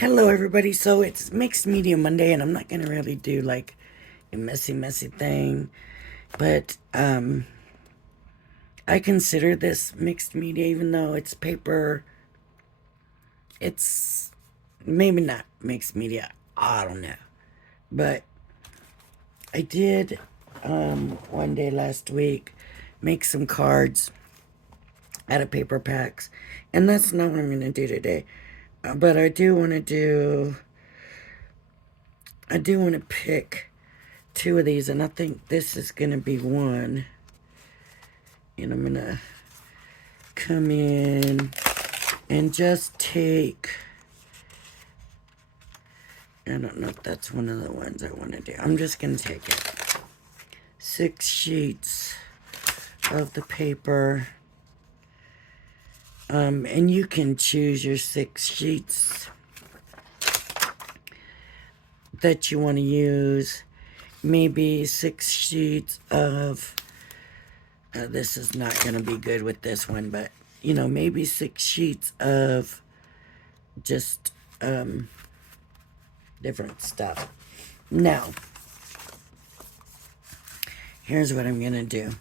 Hello, everybody. So it's Mixed Media Monday, and I'm not gonna really do like a messy thing, but I consider this mixed media, even though it's paper. It's maybe not mixed media. I don't know, but I did one day last week make some cards out of paper packs, and that's not what I'm gonna do today. But I do want to pick two of these, and I think this is gonna be one. And I'm gonna come in and just take, I don't know if that's one of the ones I want to do. I'm just gonna take it. 6 sheets of the paper. And you can choose your 6 sheets that you want to use. Maybe 6 sheets of, this is not going to be good with this one, but maybe 6 sheets of just different stuff. Now, here's what I'm going to do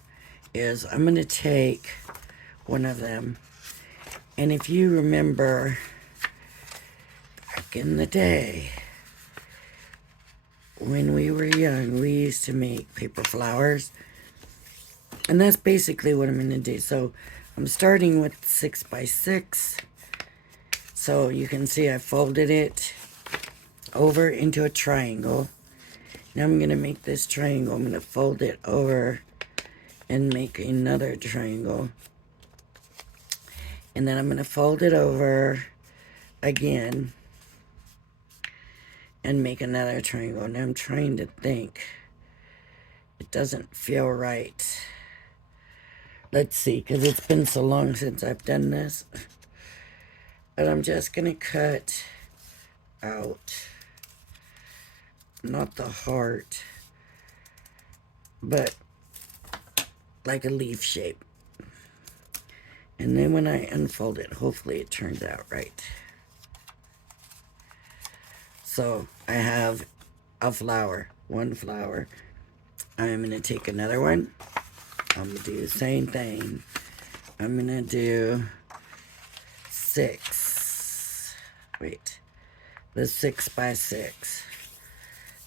is I'm going to take one of them, and if you remember back in the day when we were young, we used to make paper flowers, and that's basically what I'm going to do. So I'm starting with 6x6, so you can see I folded it over into a triangle. Now I'm going to make this triangle. I'm going to fold it over and make another triangle. And then I'm going to fold it over again and make another triangle. Now I'm trying to think. It doesn't feel right. Let's see, because it's been so long since I've done this. But I'm just going to cut out, not the heart, but like a leaf shape. And then when I unfold it, hopefully it turns out right. So I have a flower, one flower. I'm going to take another one. I'm going to do the same thing. I'm going to do 6. Wait. The 6x6.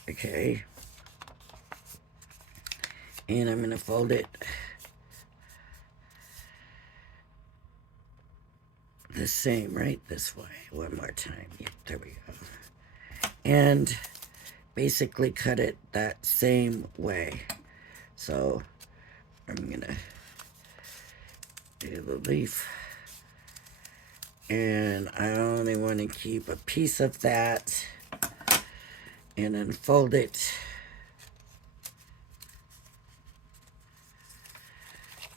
Okay. And I'm going to fold it the same, right? This way. One more time. Yep, there we go. And basically cut it that same way. So I'm gonna do the leaf, and I only want to keep a piece of that and unfold it,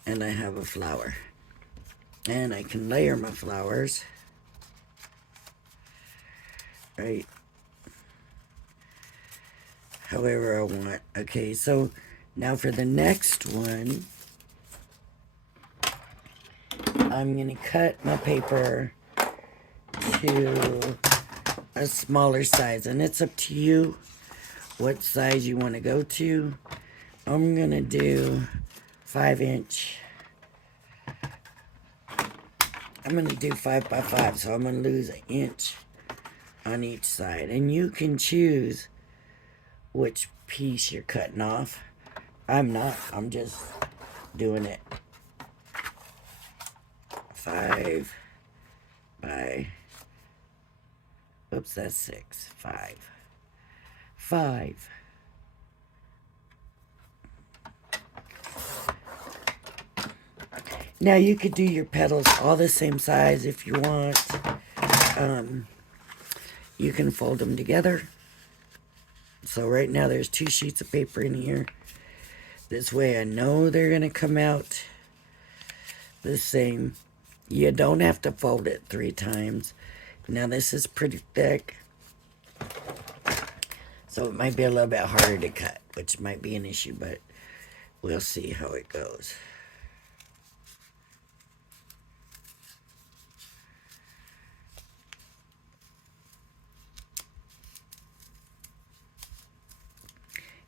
and I have a flower, and I can layer my flowers right however I want. Okay, so now for the next one, I'm going to cut my paper to a smaller size, and it's up to you what size you want to go to. I'm going to do 5-inch. I'm going to do 5x5, so I'm going to lose an inch on each side. And you can choose which piece you're cutting off. I'm not. I'm just doing it 5 by, oops, that's 6. 5. Now you could do your petals all the same size if you want. You can fold them together. So right now there's 2 sheets of paper in here. This way I know they're going to come out the same. You don't have to fold it 3 times. Now this is pretty thick, so it might be a little bit harder to cut, which might be an issue, but we'll see how it goes.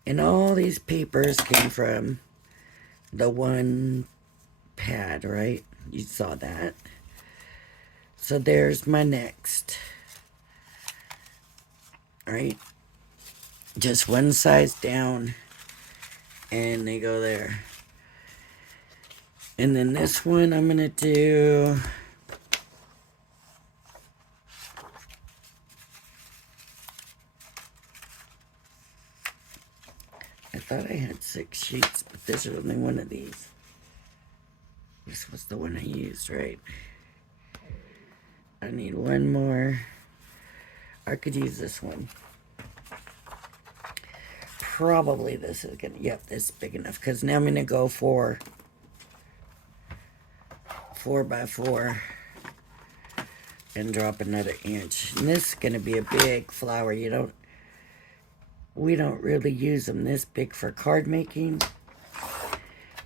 And all these papers came from the one pad, right? You saw that. So there's my next. Right? Just one size down. And they go there. And then this one I'm going to do... I thought I had 6 sheets, but this is only one of these. This was the one I used, right? I need one more. I could use this one. Probably this is gonna, yep, this is big enough. Because now I'm gonna go for 4x4 and drop another inch. And this is gonna be a big flower. We don't really use them this big for card making.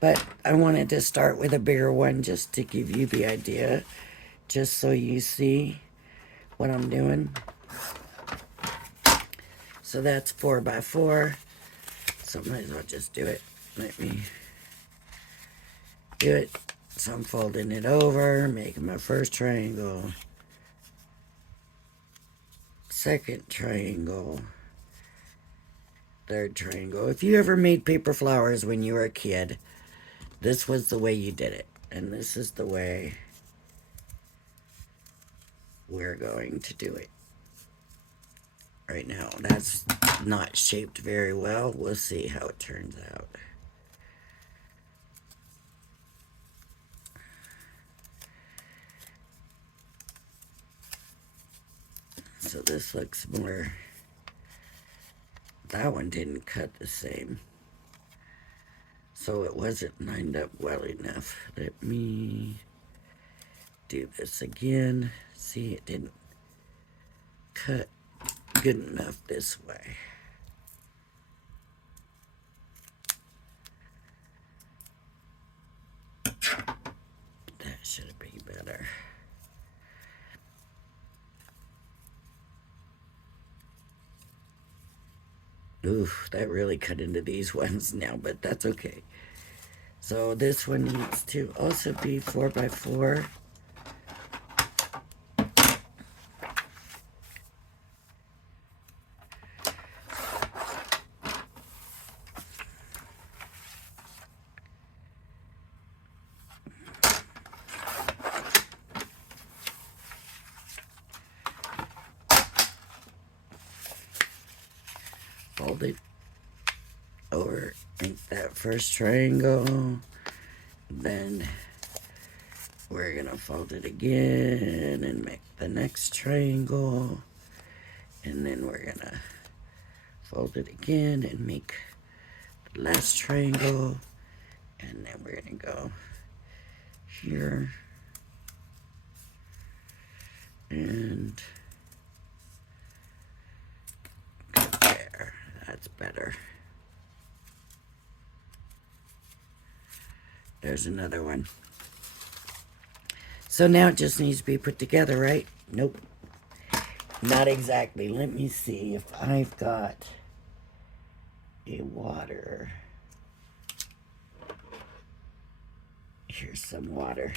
But I wanted to start with a bigger one just to give you the idea. Just so you see what I'm doing. So that's 4x4. So I might as well just do it. Let me do it. So I'm folding it over, making my first triangle. Second triangle. Third triangle. If you ever made paper flowers when you were a kid, this was the way you did it. And this is the way we're going to do it. Right now, that's not shaped very well. We'll see how it turns out. So this looks more... That one didn't cut the same. So it wasn't lined up well enough. Let me do this again. See, it didn't cut good enough this way. That should be better. Oof, that really cut into these ones now, but that's okay. So this one needs to also be 4x4. Fold it over, make that first triangle, then we're gonna fold it again and make the next triangle, and then we're gonna fold it again and make the last triangle, and then we're gonna go here and there. That's better. There's another one. So now it just needs to be put together, right? Nope. Not exactly. Let me see if I've got a water. Here's some water.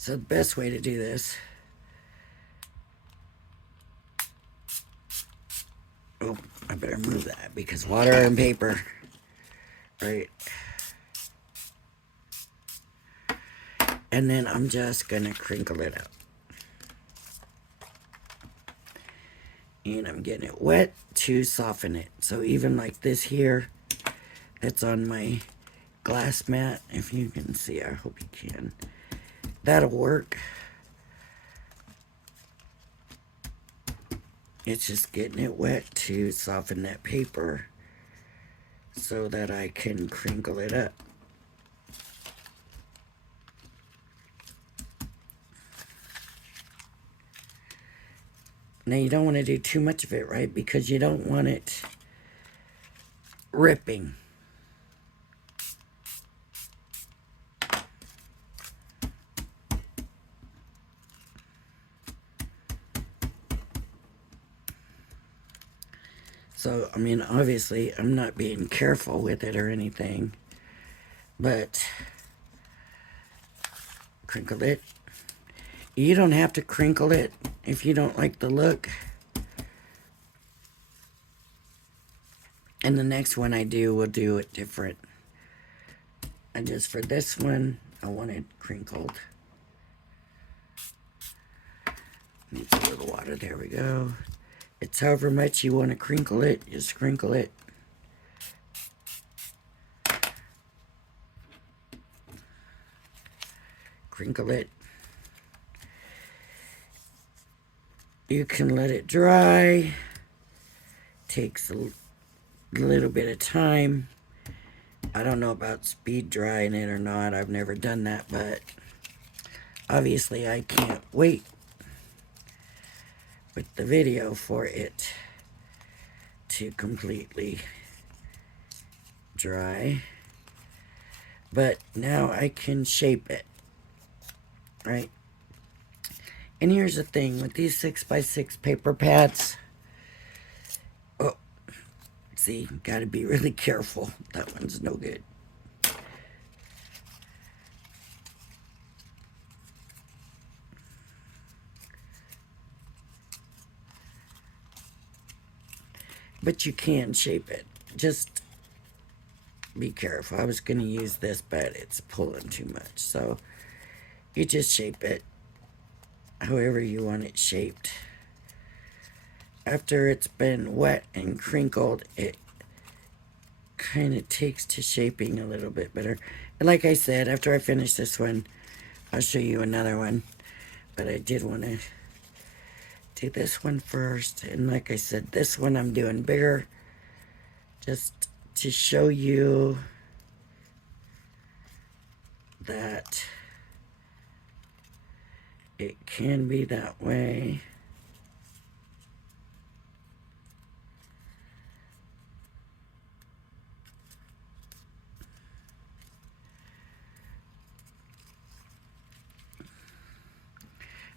So the best way to do this, oh, I better move that because water and paper, right? And then I'm just gonna crinkle it up. And I'm getting it wet to soften it. So even like this here, that's on my glass mat. If you can see, I hope you can. That'll work. It's just getting it wet to soften that paper so that I can crinkle it up. Now you don't want to do too much of it, right? Because you don't want it ripping. So, I mean, obviously, I'm not being careful with it or anything, but crinkle it. You don't have to crinkle it if you don't like the look. And the next one I do, we'll do it different. And just for this one, I want it crinkled. Needs a little water. There we go. It's however much you want to crinkle it, just crinkle it. Crinkle it. You can let it dry. Takes a little bit of time. I don't know about speed drying it or not. I've never done that, but obviously I can't wait with the video for it to completely dry. But now I can shape it, right? And here's the thing with these 6x6 paper pads. Oh, see, gotta be really careful. That one's no good. But you can shape it. Just be careful. I was going to use this, but it's pulling too much. So you just shape it however you want it shaped. After it's been wet and crinkled, it kind of takes to shaping a little bit better. And like I said, after I finish this one, I'll show you another one. But I did want to do this one first. And like I said, this one I'm doing bigger just to show you that it can be that way.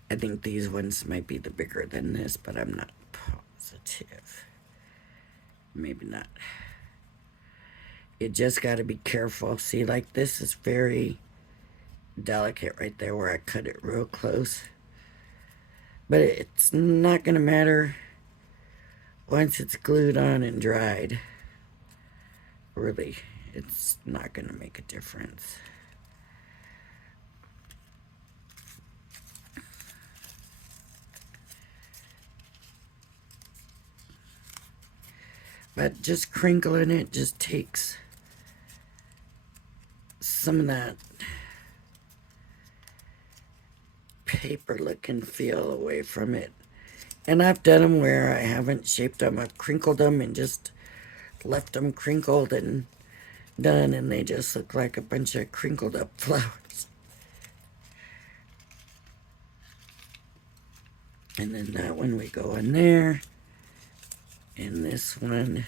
I think these ones might be the bigger than this, but I'm not positive. Maybe not. You just got to be careful. See, like this is very delicate right there where I cut it real close. But it's not going to matter once it's glued on and dried. Really, it's not going to make a difference. But just crinkling it just takes some of that paper look and feel away from it. And I've done them where I haven't shaped them. I've crinkled them and just left them crinkled and done, and they just look like a bunch of crinkled up flowers. And then that one we go in there. And this one,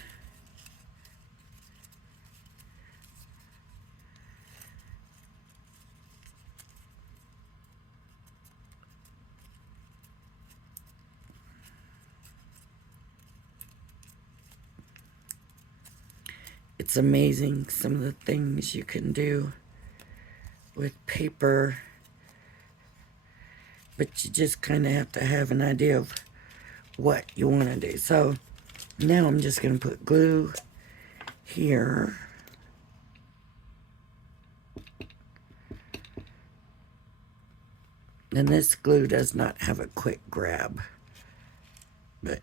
it's amazing some of the things you can do with paper, but you just kind of have to have an idea of what you want to do. So now I'm just going to put glue here. And this glue does not have a quick grab, but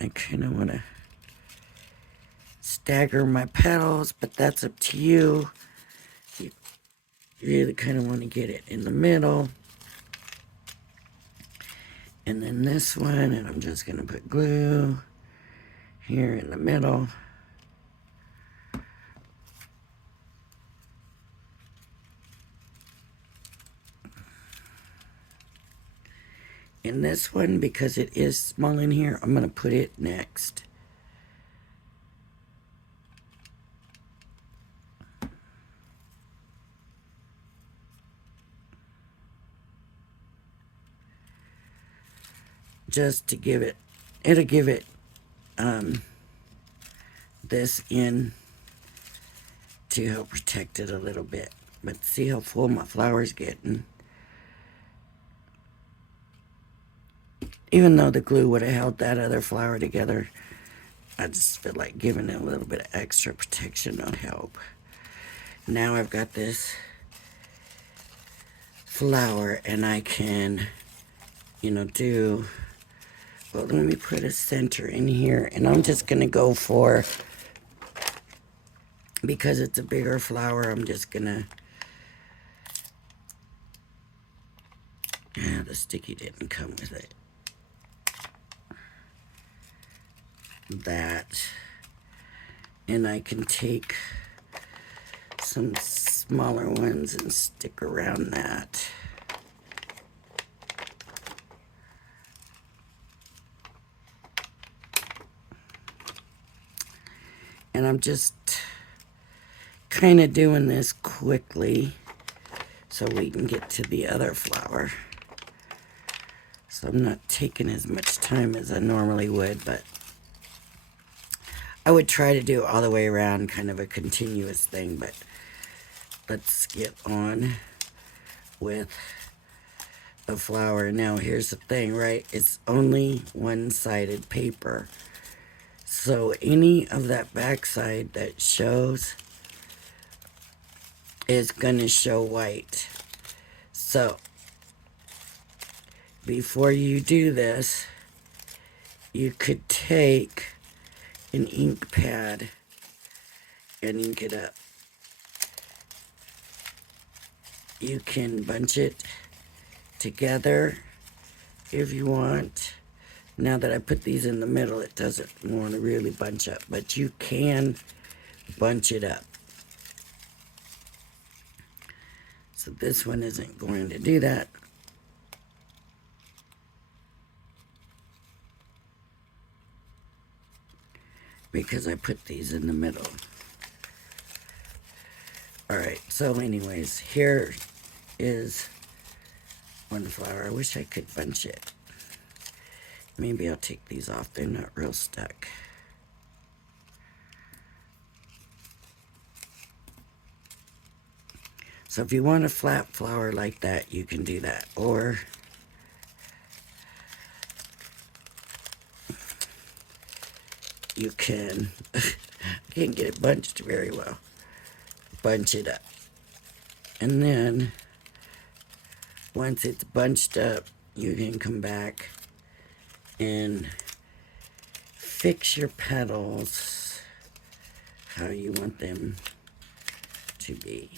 I kind of want to stagger my petals, but that's up to you. You really kind of want to get it in the middle. And then this one, and I'm just going to put glue here in the middle. In this one, because it is small in here, I'm going to put it next. Just to give it, it'll give it this in to help protect it a little bit. But see how full my flower's getting. Even though the glue would have held that other flower together, I just feel like giving it a little bit of extra protection will help. Now I've got this flower and I can, do, well, let me put a center in here, and I'm just going to go for, because it's a bigger flower, I'm just going to, the sticky didn't come with it. That, and I can take some smaller ones and stick around that. And I'm just kind of doing this quickly so we can get to the other flower. So I'm not taking as much time as I normally would, but I would try to do all the way around, kind of a continuous thing, but let's get on with the flower. Now here's the thing, right? It's only one-sided paper. So any of that backside that shows is going to show white. So before you do this, you could take an ink pad and ink it up. You can bunch it together if you want. Now that I put these in the middle, it doesn't want to really bunch up, but you can bunch it up. So this one isn't going to do that. Because I put these in the middle. Alright, so anyways, here is one flower. I wish I could bunch it. Maybe I'll take these off. They're not real stuck. So if you want a flat flower like that, you can do that. Or you can, I can't get it bunched very well. Bunch it up. And then once it's bunched up, you can come back and fix your petals how you want them to be.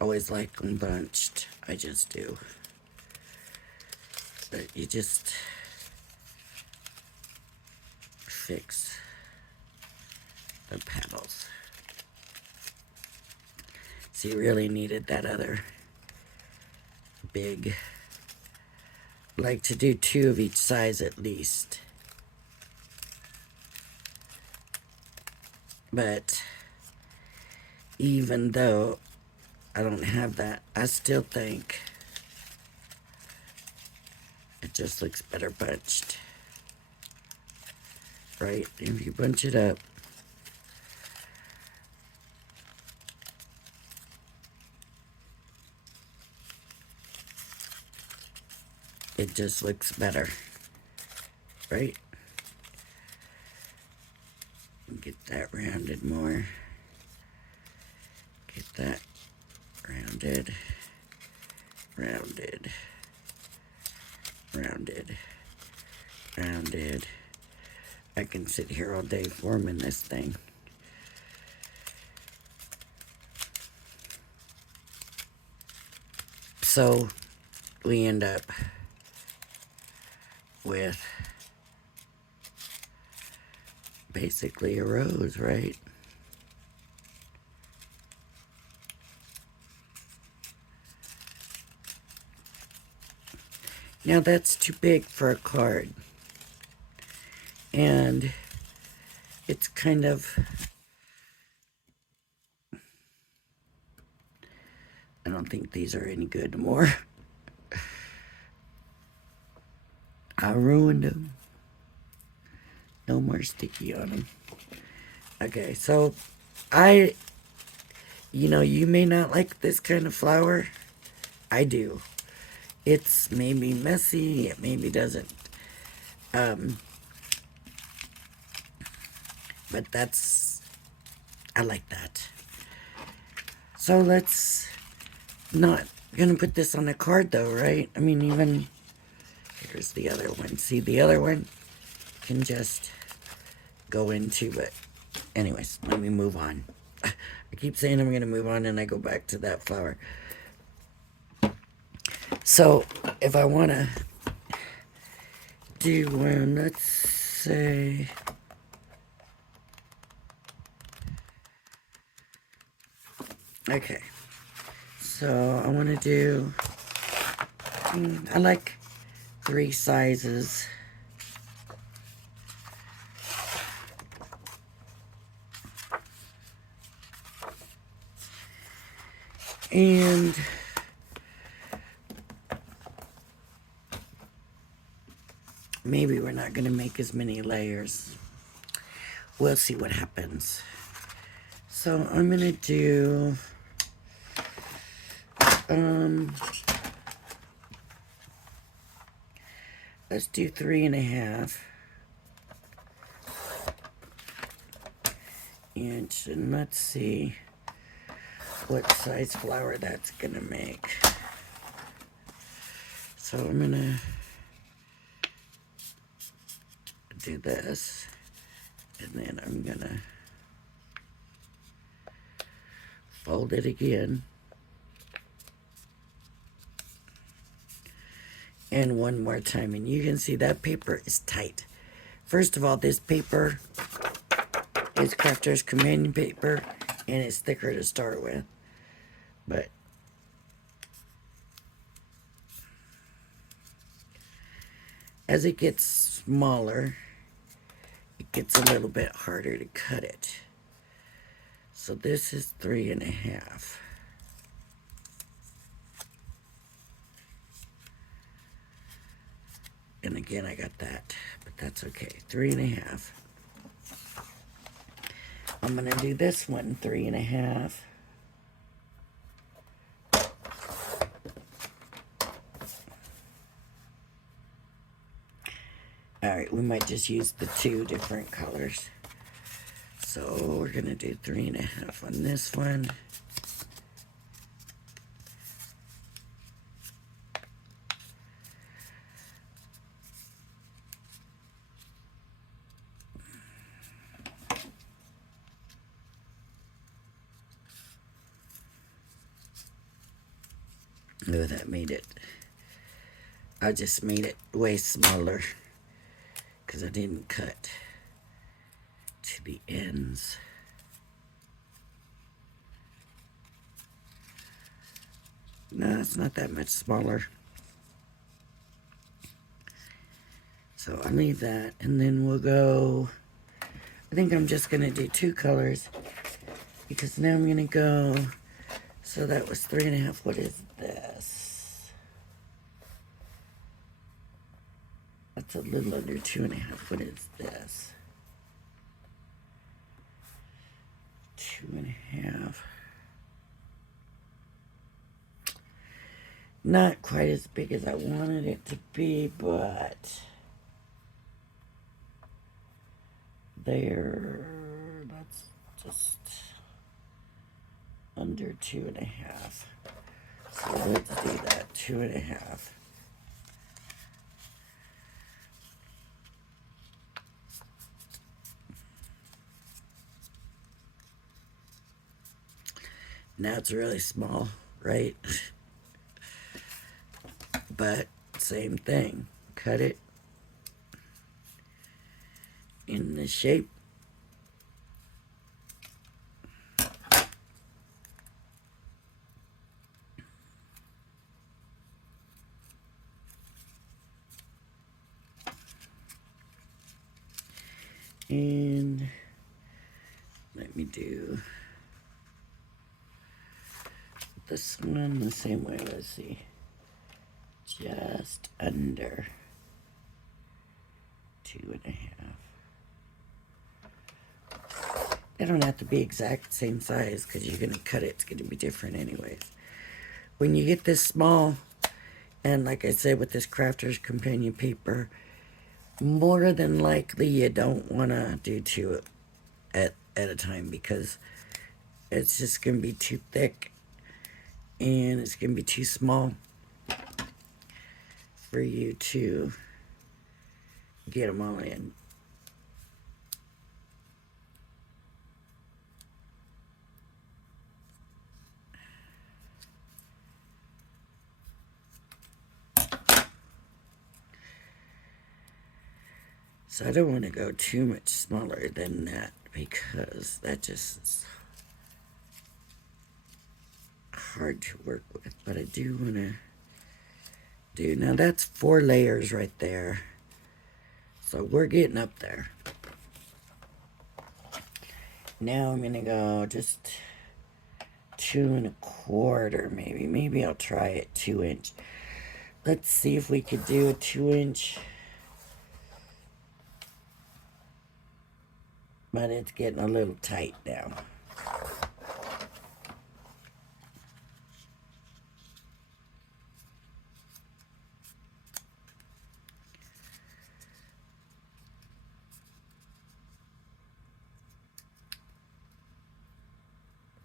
Always like them bunched. I just do. But you just fix the petals. So you really needed that other big, like to do 2 of each size at least. But even though I don't have that, I still think it just looks better bunched. Right? If you bunch it up, it just looks better. Right? Get that rounded more. Get that rounded, rounded, rounded, rounded. I can sit here all day forming this thing. So we end up with basically a rose, right? Now that's too big for a card. And it's kind of, I don't think these are any good anymore. I ruined them. No more sticky on them. Okay, so you may not like this kind of flower. I do. It's maybe messy. It maybe doesn't. But I like that. So let's not gonna put this on a card though, right? I mean, even here's the other one. See, the other one can just go into it. Anyways, let me move on. I keep saying I'm gonna move on and I go back to that flower. So if I wanna do one, let's say, okay, so I want to do, I like 3 sizes. And maybe we're not going to make as many layers. We'll see what happens. So I'm going to do, let's do 3.5. And let's see what size flower that's going to make. So I'm going to do this, and then I'm going to fold it again. And one more time, and you can see that paper is tight. First of all, this paper is Crafter's Companion paper, and it's thicker to start with. But as it gets smaller, it gets a little bit harder to cut it. So this is 3.5. And again, I got that, but that's okay. 3.5. I'm gonna do this one, 3.5. Alright, we might just use the 2 different colors. So we're gonna do 3.5 on this one. Oh, that made it. I just made it way smaller because I didn't cut to the ends. No, it's not that much smaller. So I'll leave that, and then we'll go, I think I'm just gonna do 2 colors because now I'm gonna go, so that was 3.5. What is this? That's a little under 2.5. What is this? 2.5. Not quite as big as I wanted it to be, but that's just under 2.5. So let's do that, 2.5. Now it's really small, right? But same thing. Cut it in the shape. And let me do this one the same way. Let's see. Just under. 2.5. They don't have to be exact same size because you're going to cut it. It's going to be different anyways. When you get this small, and like I said with this Crafter's Companion paper, more than likely you don't want to do two at a time because it's just going to be too thick and it's going to be too small for you to get them all in. So I don't want to go too much smaller than that because that just is hard to work with. But I do want to do, now that's 4 layers right there. So we're getting up there. Now I'm going to go just 2.25 maybe. Maybe I'll try it 2-inch. Let's see if we could do a 2-inch. But it's getting a little tight now.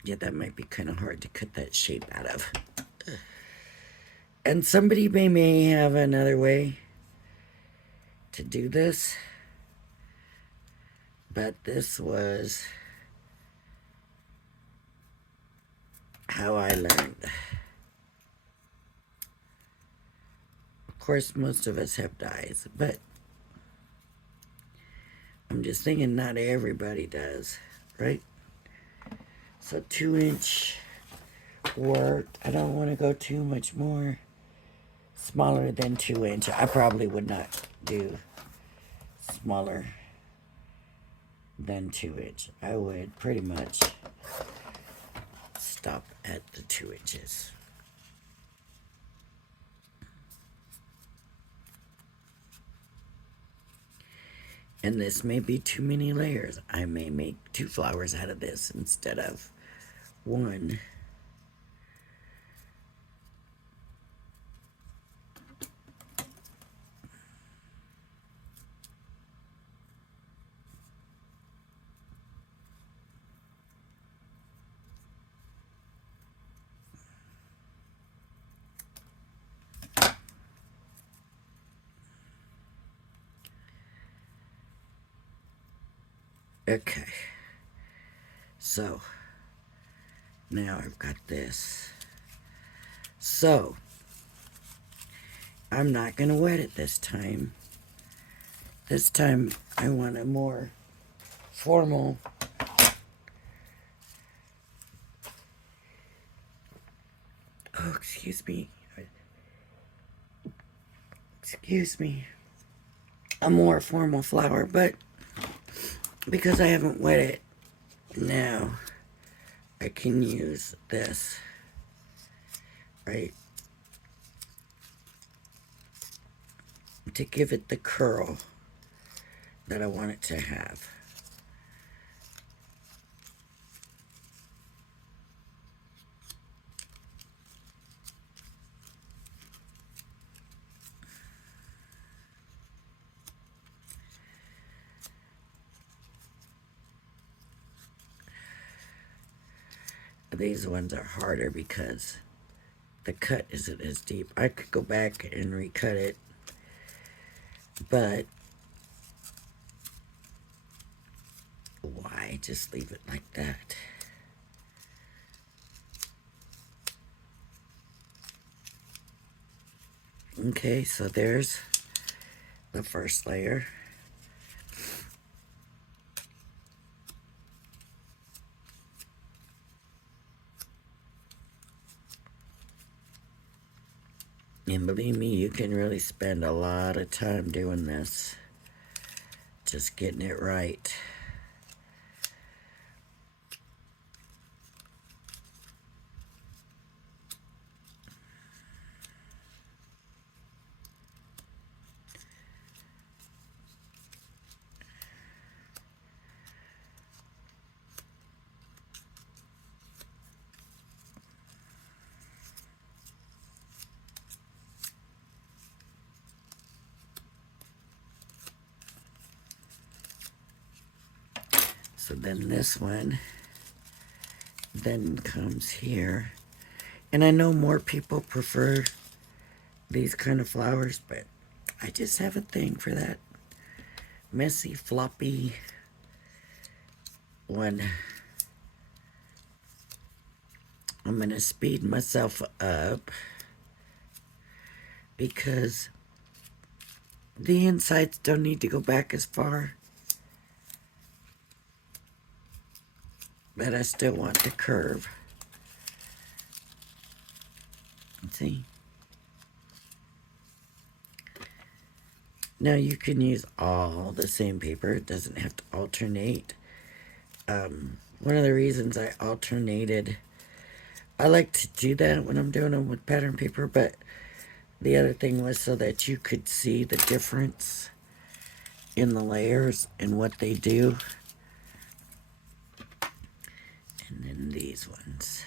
Yeah, that might be kind of hard to cut that shape out of. And somebody may have another way to do this. But this was how I learned. Of course, most of us have dies, but I'm just thinking not everybody does, right? So 2-inch worked. I don't want to go too much more smaller than 2-inch. I probably would not do smaller than 2-inch. I would pretty much stop at the 2 inches. And this may be too many layers. I may make 2 flowers out of this instead of 1. Okay, so now I've got this. So I'm not going to wet it this time. This time I want a more formal excuse me, a more formal flower, but because I haven't wet it, now I can use this, right, to give it the curl that I want it to have. These ones are harder because the cut isn't as deep. I could go back and recut it, but why just leave it like that? Okay, so there's the first layer. And believe me, you can really spend a lot of time doing this. Just getting it right. So then this one then comes here. And I know more people prefer these kind of flowers, but I just have a thing for that messy, floppy one. I'm going to speed myself up because the insides don't need to go back as far. But I still want the curve. See? Now you can use all the same paper. It doesn't have to alternate. One of the reasons I alternated, I like to do that when I'm doing them with pattern paper, but the other thing was so that you could see the difference in the layers and what they do. And then these ones.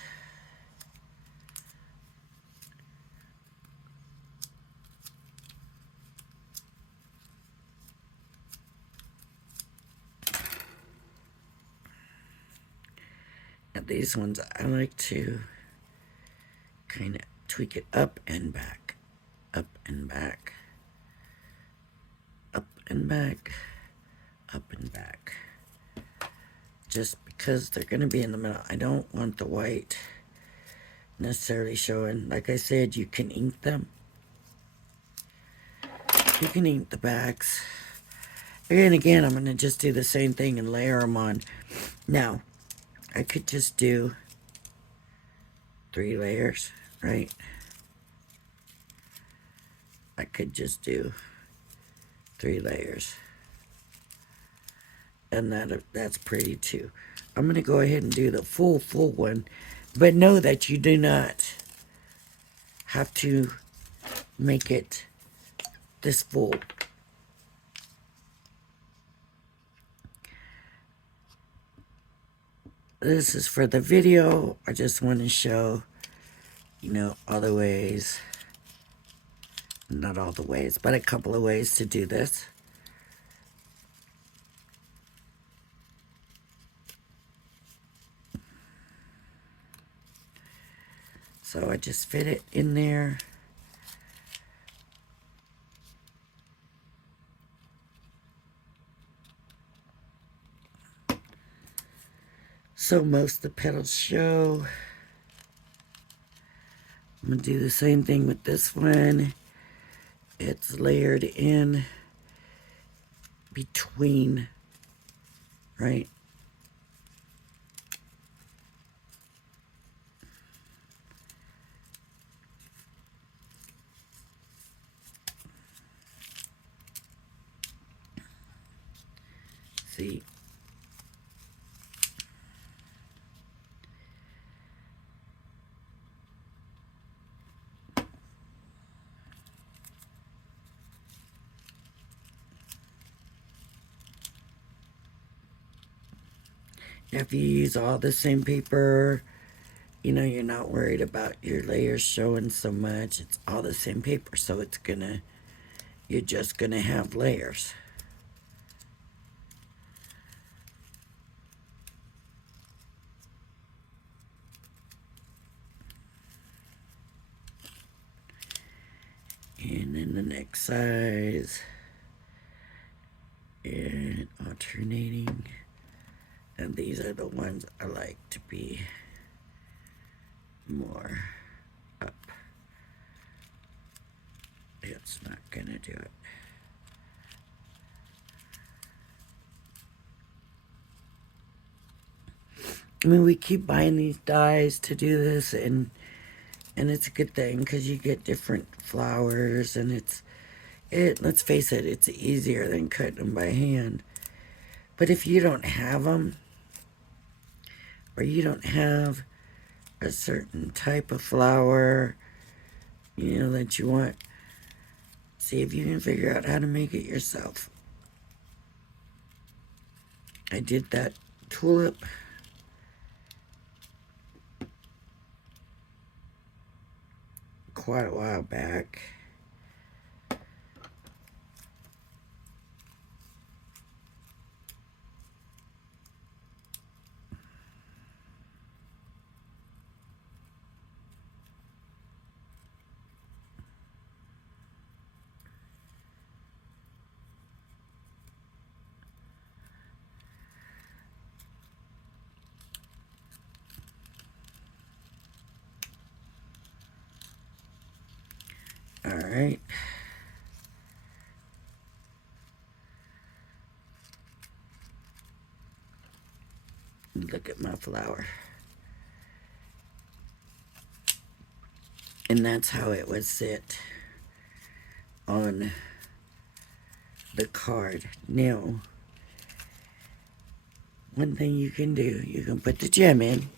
And these ones I like to kind of tweak it up and back, up and back, up and back, up and back. Just because they're going to be in the middle. I don't want the white necessarily showing. Like I said, you can ink them. You can ink the backs. And again, I'm going to just do the same thing and layer them on. Now, I could just do 3 layers, right? I could just do 3 layers. And that's pretty too. I'm going to go ahead and do the full one. But know that you do not have to make it this full. This is for the video. I just want to show, you know, all the ways. Not all the ways, but a couple of ways to do this. So I just fit it in there. So most of the petals show. I'm going to do the same thing with this one. It's layered in between, right? See? If you use all the same paper, you know, you're not worried about your layers showing so much. It's all the same paper, so it's gonna, you're just gonna have layers. And then the next size, and alternating. And these are the ones I like to be more up. It's not gonna do it. I mean, we keep buying these dies to do this, and it's a good thing because you get different flowers, and let's face it, it's easier than cutting them by hand. But if you don't have them, or you don't have a certain type of flower, you know, that you want, see if you can figure out how to make it yourself. I did that tulip. Quite a while back. right? Look at my flower. And that's how it would sit on the card. Now, one thing you can do, you can put the gem in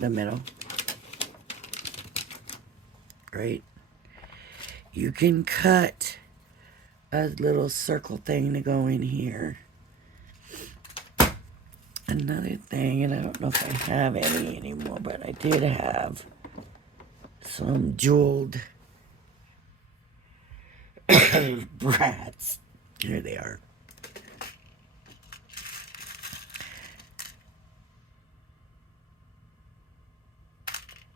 the middle, right? You can cut a little circle thing to go in here. Another thing, and I don't know if I have any anymore, but I did have some jeweled brats. Here they are.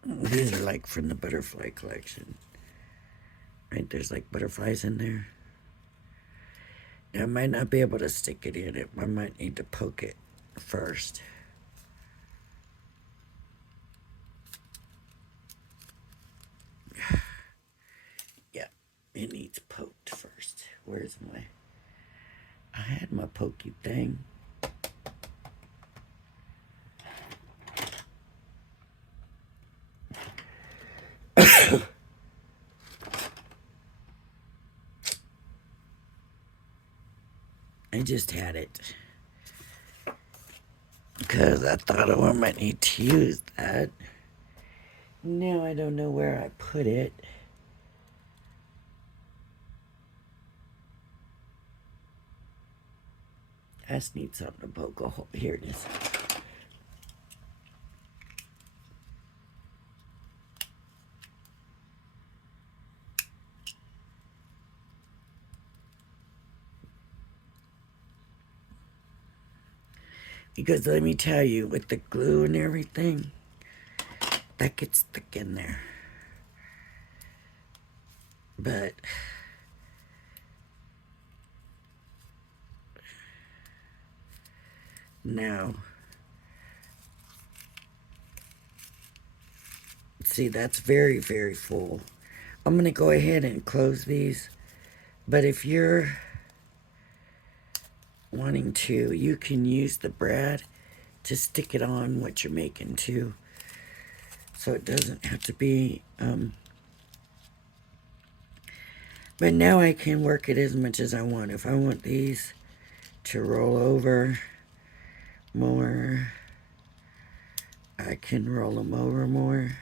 These are like from the butterfly collection. Right, there's like butterflies in there. I might not be able to stick it in it. I might need to poke it first. Yeah, it needs poked first. Where's my... I had my pokey thing. I just had it because I thought I might need to use that. Now I don't know where I put it. I just need something to poke a hole. Here it is. Because let me tell you, with the glue and everything, that gets thick in there. But now, see, that's very, very full. I'm going to go ahead and close these. But if you're wanting to, you can use the brad to stick it on what you're making too. So it doesn't have to be, but now I can work it as much as I want. If I want these to roll over more, I can roll them over more.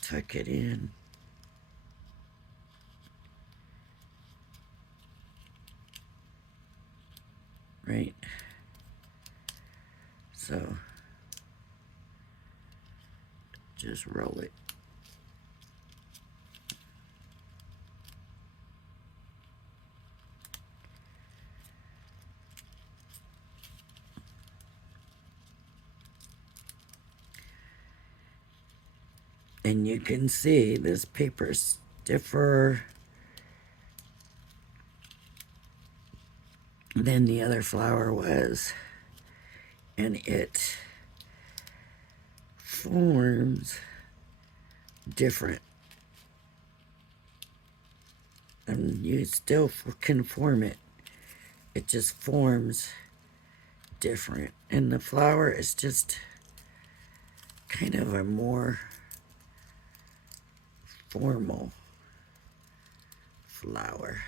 Tuck it in. Right? So, just roll it. And you can see this paper's stiffer than the other flower was. And it forms different. And you still can form it. It just forms different. And the flower is just kind of a more formal flower.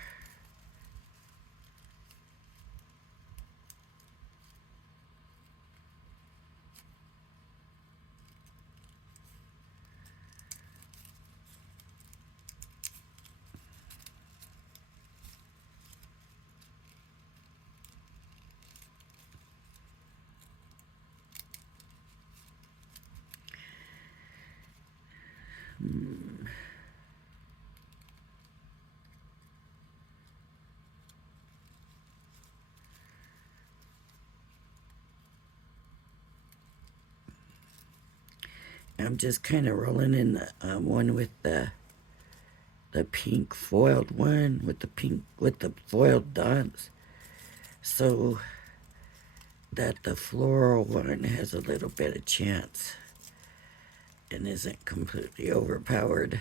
I'm just kind of rolling in the one with the pink foiled one with the foiled dots, so that the floral one has a little bit of chance and isn't completely overpowered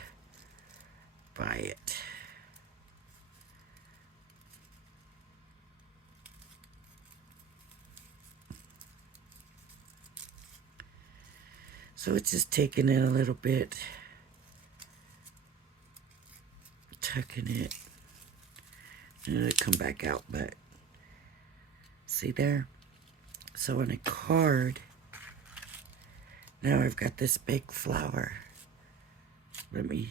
by it. So it's just taking it a little bit, tucking it, and it'll come back out, but see there? So on a card, now I've got this big flower. Let me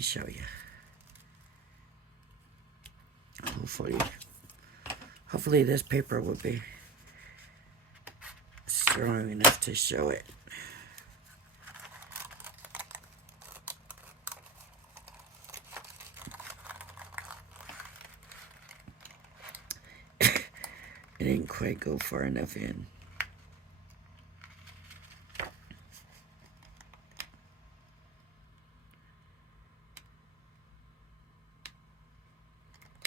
show you. Hopefully this paper will be strong enough to show it. It didn't quite go far enough in.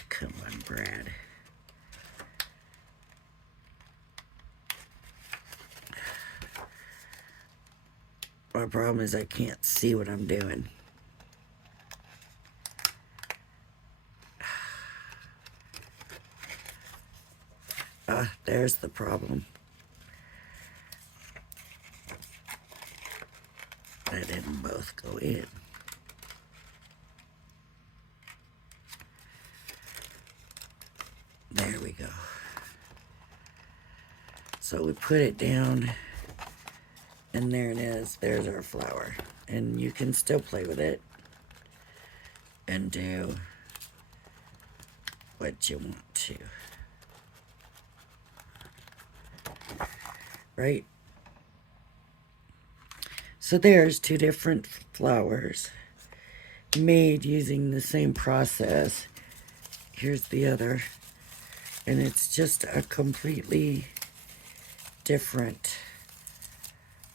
Come on, Brad. My problem is I can't see what I'm doing. There's the problem. They didn't both go in. There we go. So we put it down, and there it is. There's our flower. And you can still play with it and do what you want to. Right? So there's two different flowers made using the same process. Here's the other. And it's just a completely different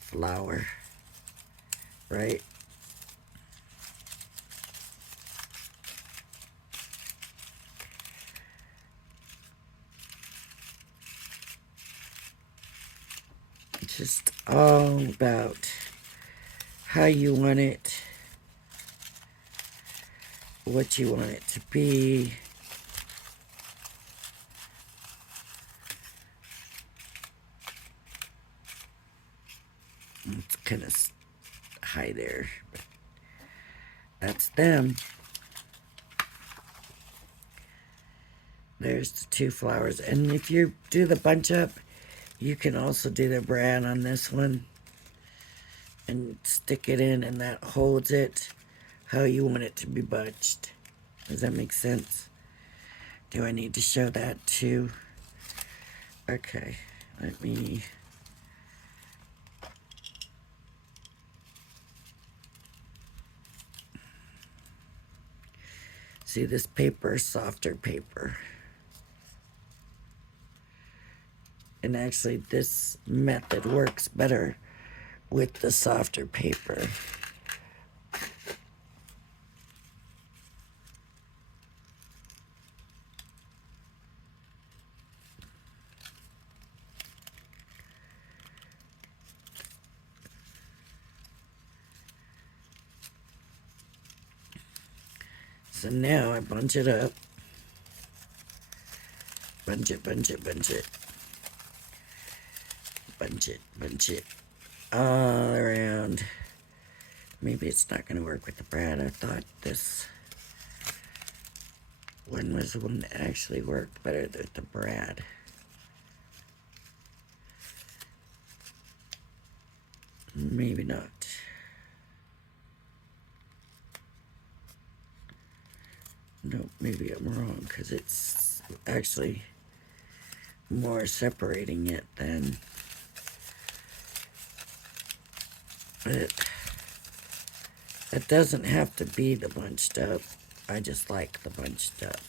flower. Right? It's just all about how you want it, what you want it to be. It's kind of high there, but that's them. There's the two flowers. And if you do the bunch up, you can also do the brad on this one and stick it in, and that holds it how you want it to be bunched. Does that make sense? Do I need to show that too? Okay, let me... See, this paper is softer paper. And actually, this method works better with the softer paper. So now I bunch it up. Bunch it, bunch it, bunch it. Bunch it, bunch it. All around. Maybe it's not going to work with the brad. I thought this one was the one that actually worked better with the brad. Maybe not. No, maybe I'm wrong, because it's actually more separating it than... But it doesn't have to be the bunched up. I just like the bunched up.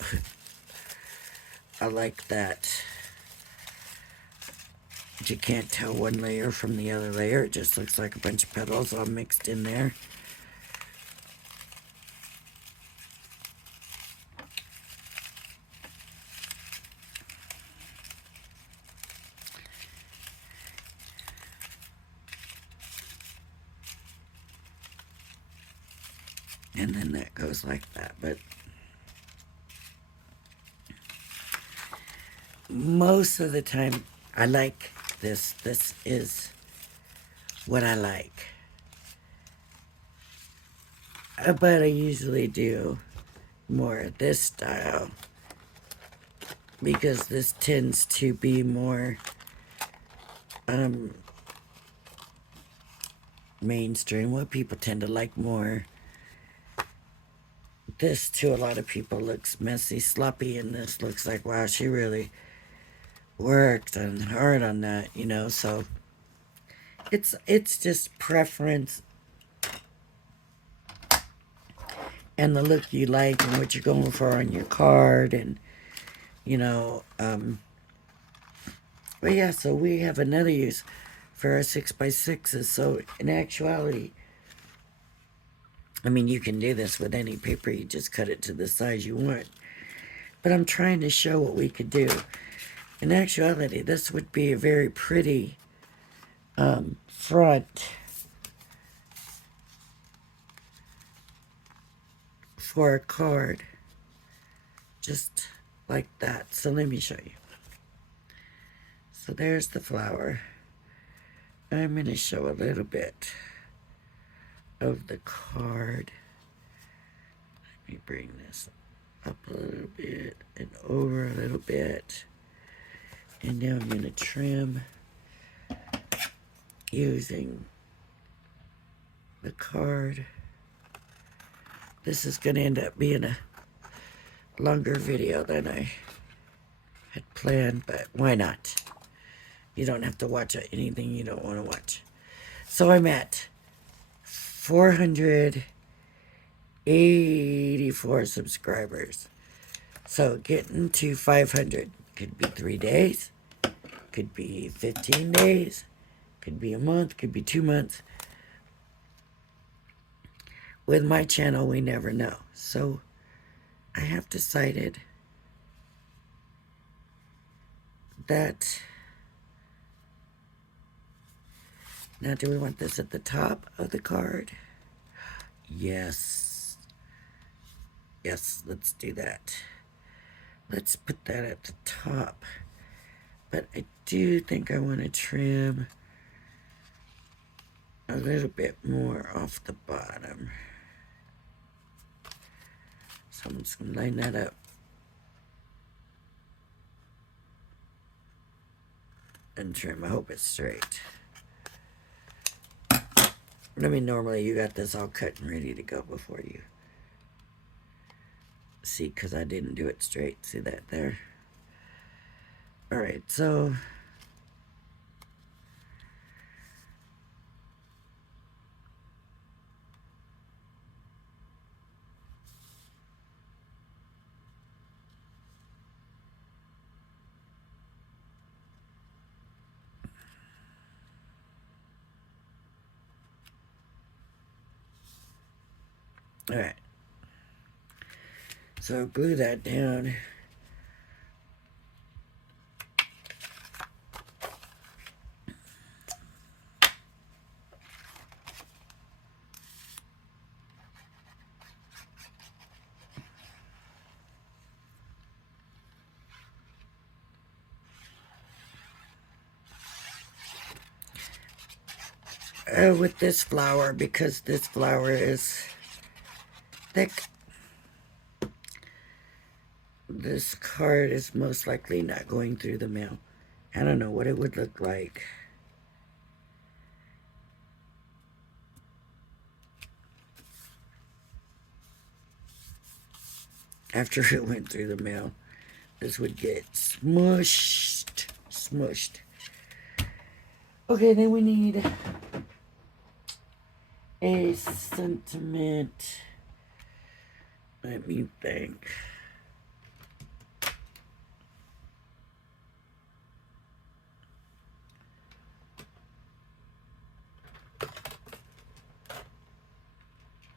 I like that you can't tell one layer from the other layer. It just looks like a bunch of petals all mixed in there. And then that goes like that. But most of the time, I like this. This is what I like. But I usually do more of this style because this tends to be more mainstream. What people tend to like more. This to a lot of people looks messy, sloppy, and this looks like, wow, she really worked and hard on that, you know. So it's just preference and the look you like and what you're going for on your card, and you know. But yeah, so we have another use for our 6x6s. So in actuality, I mean, you can do this with any paper. You just cut it to the size you want. But I'm trying to show what we could do. In actuality, this would be a very pretty front for a card. Just like that. So let me show you. So there's the flower. I'm going to show a little bit of the card. Let me bring this up a little bit and over a little bit. And now I'm going to trim using the card. This is going to end up being a longer video than I had planned, but why not? You don't have to watch anything you don't want to watch. So I'm at 484 subscribers. So getting to 500 could be 3 days, could be 15 days, could be a month, could be 2 months. With my channel, we never know. So I have decided that, now do we want this at the top of the card? Yes. Yes, let's do that. Let's put that at the top. But I do think I want to trim a little bit more off the bottom. So I'm just going to line that up. And trim. I hope it's straight. I mean, normally you got this all cut and ready to go before you see, because I didn't do it straight. See that there? Alright, so alright. So glue that down. With this flower, because this flower is thick, this card is most likely not going through the mail. I don't know what it would look like after it went through the mail. This would get smushed. Okay, then we need a sentiment. Let me think.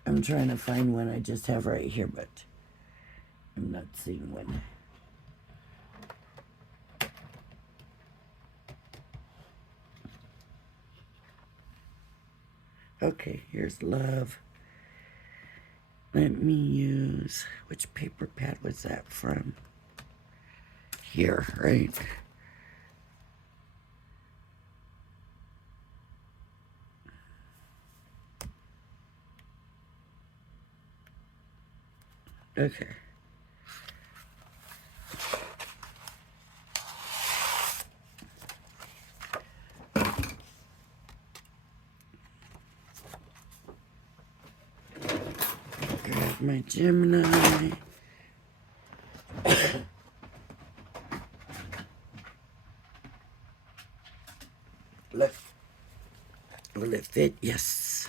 I'm trying to find one I just have right here, but I'm not seeing one. Okay, here's love. Let me use, which paper pad was that from? Here, right? Okay. Grab my Gemini. Look. Will it fit? Yes.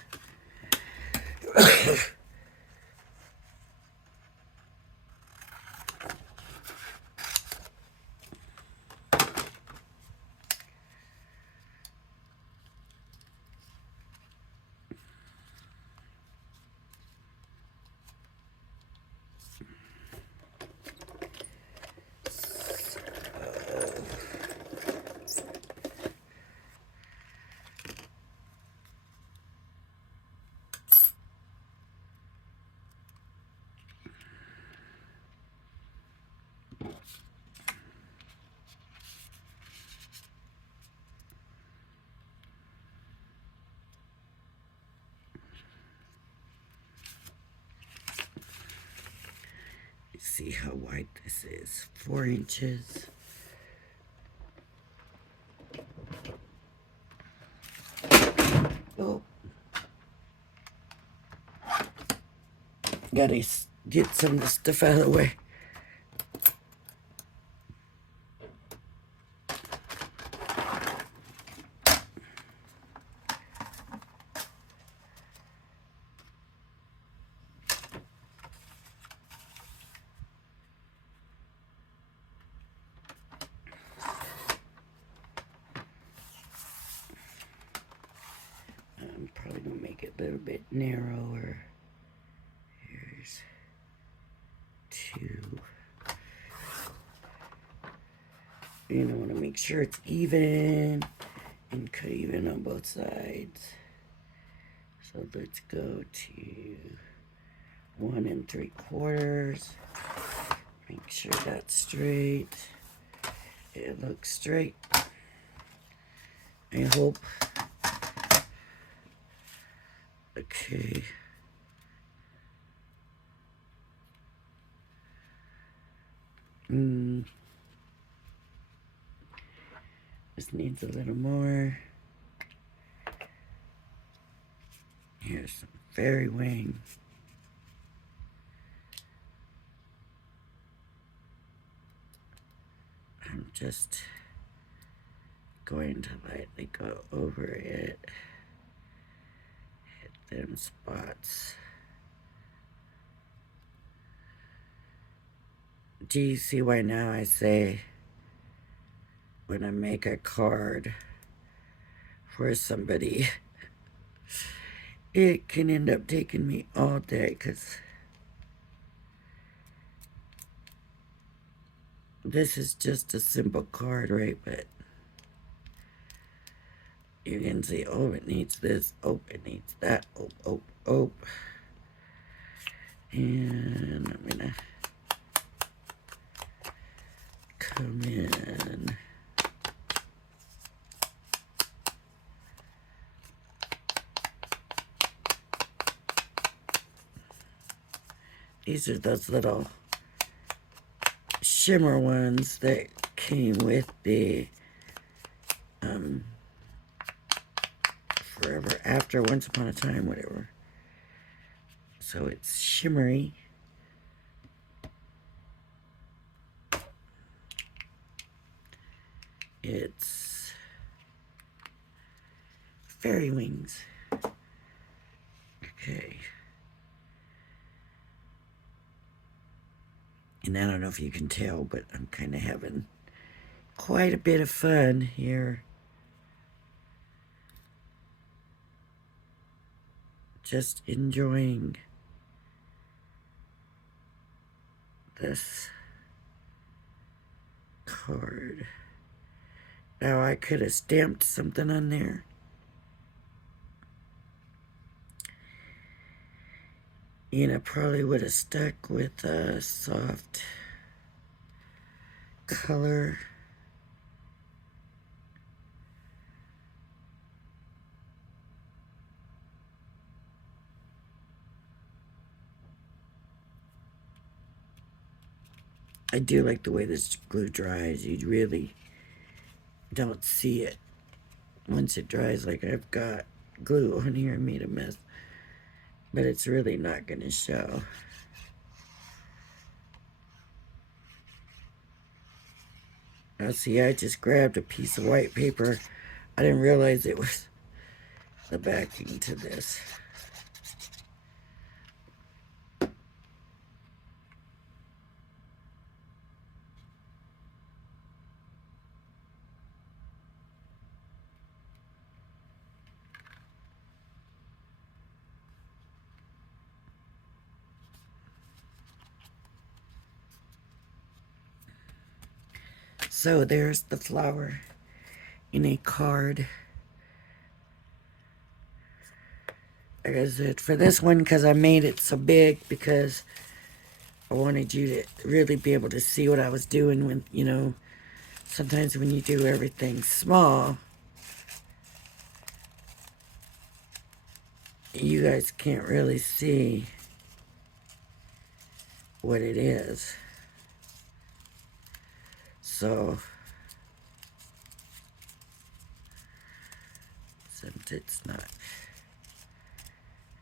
See how wide this is. 4 inches. Oh. Gotta get some of the stuff out of the way. I'm probably gonna make it a little bit narrower. Here's 2. And I want to make sure it's even and cut even on both sides. So let's go to 1 3/4. Make sure that's straight. It looks straight. I hope. Okay. This needs a little more. Here's some fairy wing. I'm just going to lightly go over it. Hit them spots. Do you see why now I say when I make a card for somebody, it can end up taking me all day because this is just a simple card, right? But you can see, oh, it needs this, oh, it needs that, oh. And I'm gonna come in. These are those little shimmer ones that came with the Forever After, Once Upon a Time, whatever. So it's shimmery. It's fairy wings. Okay. And I don't know if you can tell, but I'm kind of having quite a bit of fun here. Just enjoying this card. Now I could have stamped something on there. You know, probably would have stuck with a soft color. I do like the way this glue dries. You really don't see it once it dries. Like I've got glue on here and made a mess, but it's really not going to show. Now see, I just grabbed a piece of white paper. I didn't realize it was the backing to this. So there's the flower in a card. Like I said, for this one, because I made it so big, because I wanted you to really be able to see what I was doing when, you know, sometimes when you do everything small, you guys can't really see what it is. So, since it's not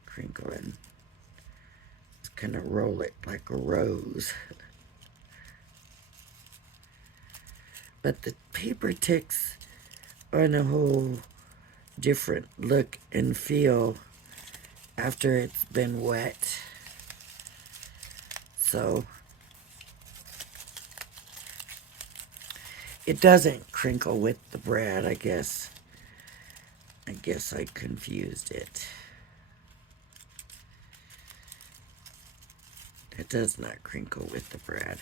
crinkling, just kind of roll it like a rose. But the paper ticks on a whole different look and feel after it's been wet. So it doesn't crinkle with the brad, I guess. I guess I confused it. It does not crinkle with the brad.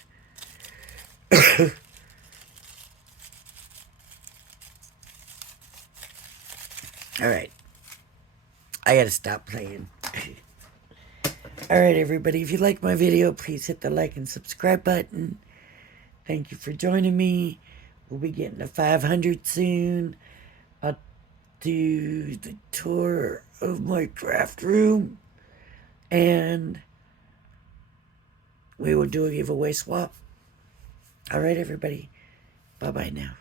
All right. I gotta stop playing. All right, everybody. If you like my video, please hit the like and subscribe button. Thank you for joining me. We'll be getting to 500 soon. I'll do the tour of my craft room. And we will do a giveaway swap. All right, everybody. Bye-bye now.